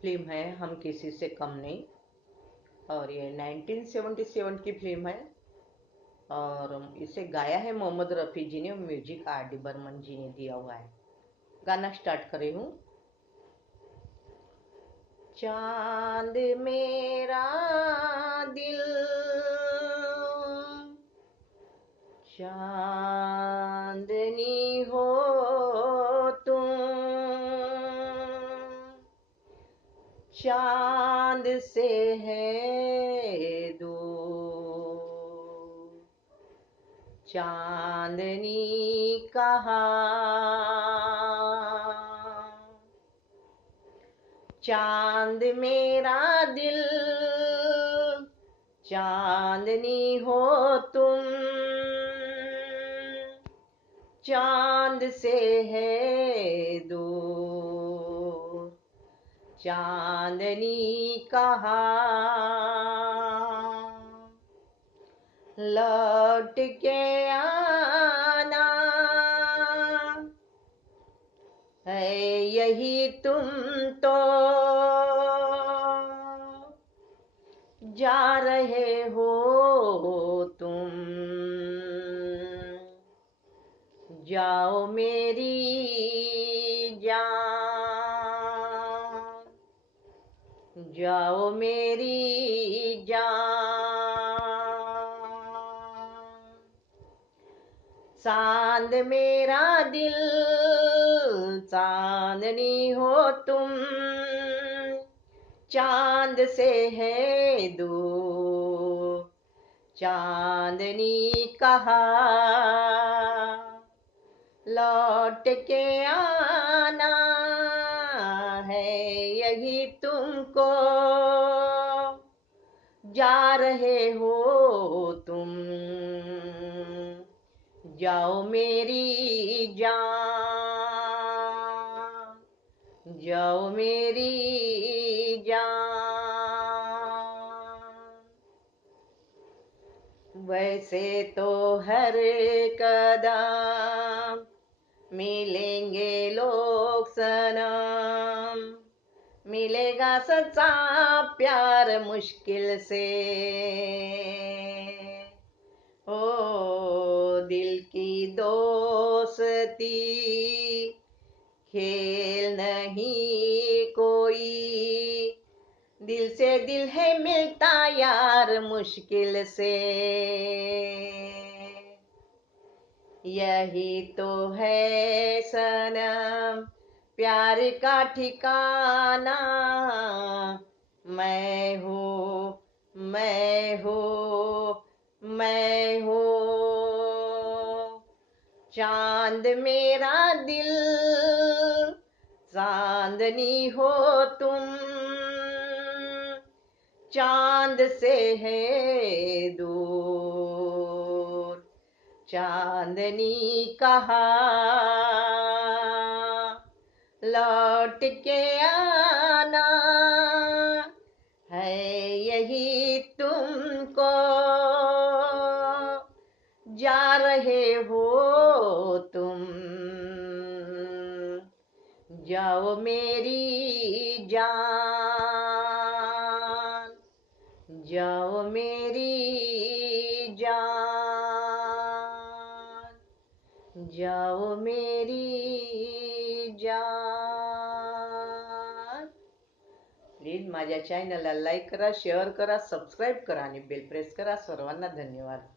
Film है हम किसी से कम नहीं। और ये 1977 की फिल्म है। और इसे गाया है मोहम्मद रफ़ी जी ने, म्यूजिक आर डी बर्मन जी ने दिया हुआ है। गाना स्टार्ट कर रही हूँ। चांद मेरा दिल, चांदनी हो तुम, चांद से है दूर, चांदनी कहाँ। चांद मेरा दिल, चांदनी हो तुम, चांद से है दूर, चांदनी कहाँ। लौट के आना है यही तुम तो जा रहे हो तुम, जाओ मेरी जान, जाओ मेरी जान। चांद मेरा दिल, चांदनी हो तुम, चांद से है दूर, चांदनी कहाँ। लौट के आना है यही तुमको, जा रहे हो तुम, जाओ मेरी जान, जाओ मेरी जान। वैसे तो हर कदम मिलेंगे लोग सनम, मिलेगा सच्चा प्यार मुश्किल से। ओ दिल की दोस्ती खेल नहीं कोई, दिल से दिल है मिलता यार मुश्किल से। यही तो है सनम प्यार का ठिकाना, मैं हूँ मैं हूँ मैं हूँ। चांद मेरा दिल, चांदनी हो तुम, चांद से है दूर, चांदनी कहाँ। लौट के आना है यही तुमको, जा रहे हो तुम, जाओ मेरी जान, जाओ मेरी जान, जाओ मेरी जान। प्लीज माझ्या चॅनलला लाईक करा, शेअर करा, सबस्क्राईब करा आणि बेल प्रेस करा. सर्वांना धन्यवाद.